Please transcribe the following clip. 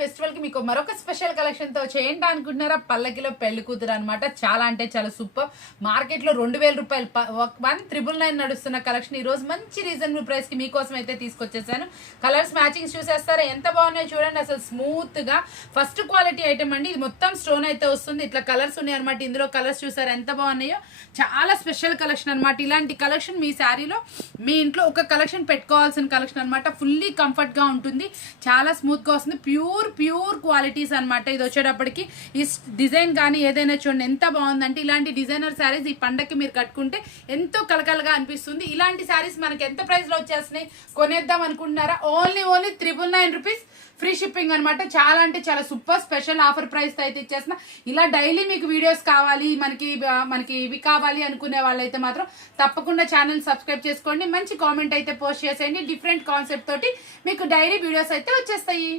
ఫెస్టివల్కి మీకు మరొక స్పెషల్ కలెక్షన్తో చేయండి అనుకుంటున్నారా? పల్లకిలో పెళ్ళి కూతురు అనమాట చాలా అంటే చాలా సూపర్ మార్కెట్లో రెండు వేల రూపాయలు వన్ త్రిబుల్ నైన్ నడుస్తున్న కలెక్షన్ ఈ రోజు మంచి రీజనబుల్ ప్రైస్కి మీకోసం అయితే తీసుకొచ్చేసాను. కలర్స్ మ్యాచింగ్స్ చూసేస్తారా? ఎంత బాగున్నాయో చూడండి. అసలు స్మూత్గా ఫస్ట్ క్వాలిటీ ఐటమ్ అండి. ఇది మొత్తం స్టోన్ అయితే వస్తుంది. ఇట్లా కలర్స్ ఉన్నాయి అనమాట ఇందులో కలర్స్ చూసారా? ఎంత బాగున్నాయో? చాలా స్పెషల్ కలెక్షన్ అనమాట ఇలాంటి కలెక్షన్ మీ శారీలో మీ ఇంట్లో ఒక కలెక్షన్ పెట్టుకోవాల్సిన కలెక్షన్ అనమాట ఫుల్లీ కంఫర్ట్గా ఉంటుంది. చాలా స్మూత్గా వస్తుంది. ప్యూర్ ప్యూర్ క్వాలిటీస్ అన్నమాట ఇది వచ్చేటప్పటికి. ఈ డిజైన్ కానీ ఏదైనా చూడండి ఎంత బాగుందంటే ఇలాంటి డిజైనర్ శారీస్ ఈ పండక్కి మీరు కట్టుకుంటే ఎంతో కలకలగా అనిపిస్తుంది. ఇలాంటి శారీస్ మనకి ఎంత ప్రైస్లో వచ్చేస్తున్నాయి? కొనేద్దాం అనుకుంటున్నారా? Only only triple nine rupees free shipping అనమాట చాలా అంటే చాలా సూపర్ స్పెషల్ ఆఫర్ ప్రైస్ అయితే ఇచ్చేసిన ఇలా డైలీ మీకు వీడియోస్ కావాలి మనకి మనకి ఇవి కావాలి అనుకునే వాళ్ళైతే మాత్రం తప్పకుండా ఛానల్ సబ్స్క్రైబ్ చేసుకోండి. మంచి కామెంట్ అయితే పోస్ట్ చేసేయండి. డిఫరెంట్ కాన్సెప్ట్ తోటి మీకు డైలీ వీడియోస్ అయితే వచ్చేస్తాయి.